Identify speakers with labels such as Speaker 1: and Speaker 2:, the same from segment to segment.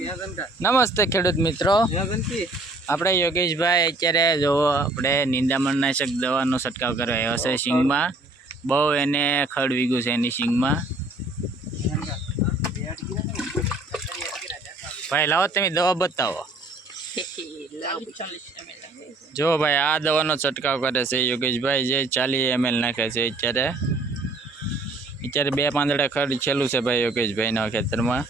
Speaker 1: નમસ્તે ખેડૂત મિત્રો. આપણે યોગેશભાઈ અત્યારે જો આપણે નિંદામણનાશક દવાનો છંટકાવ કરવા આવ્યો છે સિંગમાં બહુ એને ખડ વીગું છે એની સિંગમાં ભાઈ, લાવો તમે દવા બતાવો. જો ભાઈ, આ દવાનો છંટકાવ કરે છે યોગેશભાઈ, જે ચાલી એમએલ નાખે છે અત્યારે. અત્યારે બે પાંદડા ખડ છેલ્લું છે ભાઈ યોગેશભાઈના ખેતરમાં.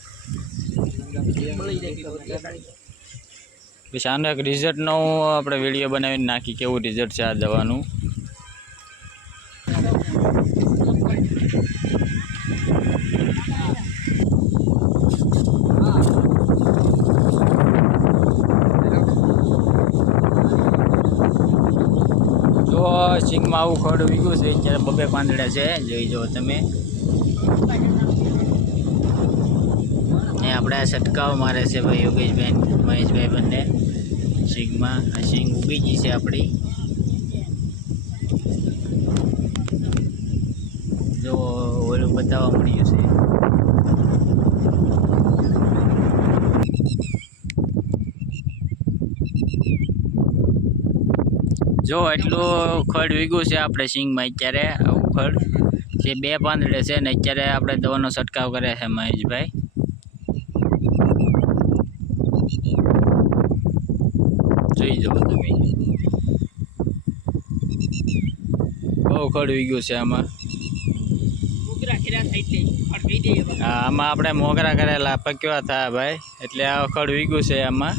Speaker 1: પછી આનો રિઝલ્ટનો આપણે વીડિયો બનાવીને નાખી કેવું રિઝલ્ટ છે આ દવાનું સિંગમાં આવું ખડ વીગ્યું છે, અત્યારે બબે પાંદડા છે, જોઈ જો તમે. આપણે છંટકાવ મારે છે ભાઈ યોગેશભાઈ, મહેશભાઈ બંને. સિંગમાં સિંગ ઉગી ગઈ છે આપણી. જો ઓલું બતાવવા મળ્યું છે. જો એટલું ખડ વીગું છે આપણે સિંગમાં અત્યારે, આવું ખડ. જે બે પાંદડે છે ને અત્યારે આપણે દવાનો છંટકાવ કરે છે મહેશભાઈ. જોઈ જાઓ તમે. બહુ ખડવી ગયું છે આમાં. હા, આમાં આપણે મોગરા કરેલા પક્યા હતા ભાઈ એટલે આ ખડવી ગયું છે આમાં.